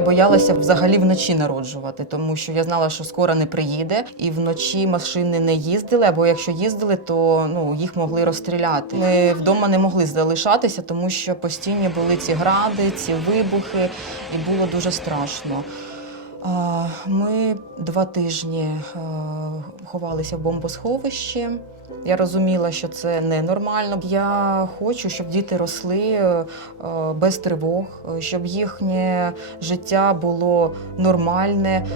Я боялася взагалі вночі народжувати, тому що я знала, що скоро не приїде, і вночі машини не їздили. Або якщо їздили, то ну їх могли розстріляти. Ми вдома не могли залишатися, тому що постійно були ці гради, ці вибухи, і було дуже страшно. Ми два тижні е, ховалися в бомбосховищі. Я розуміла, що це ненормально. Я хочу, щоб діти росли е, без тривог, е, щоб їхнє життя було нормальне.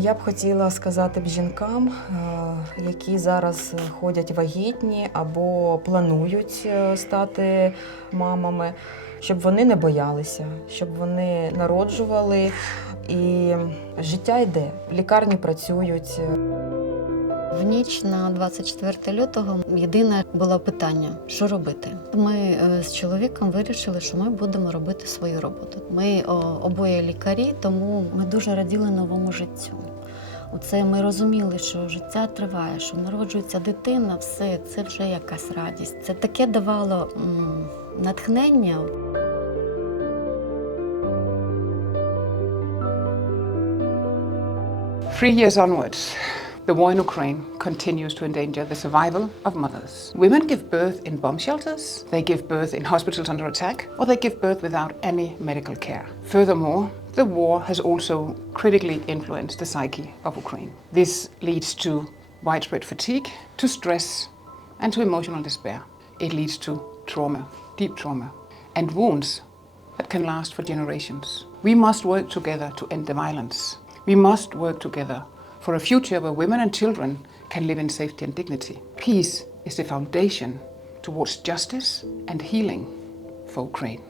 Я б хотіла сказати б жінкам, е, які зараз ходять вагітні або планують е, стати мамами, щоб вони не боялися, щоб вони народжували. І життя йде, лікарні працюють. В ніч на 24 лютого єдине було питання, що робити. Ми е, з чоловіком вирішили, що ми будемо робити свою роботу. Ми обоє лікарі, тому ми дуже раділи новому життю. Оце ми розуміли, що життя триває, що народжується дитина, все це вже якась радість. Це таке давало м, натхнення. Three years onwards, the war in Ukraine continues to endanger the survival of mothers. Women give birth in bomb shelters, they give birth in hospitals under attack, or they give birth without any medical care. Furthermore, the war has also critically influenced the psyche of Ukraine. This leads to widespread fatigue, to stress, and to emotional despair. It leads to trauma, deep trauma, and wounds that can last for generations. We must work together to end the violence. We must work together for a future where women and children can live in safety and dignity. Peace is the foundation towards justice and healing for Ukraine.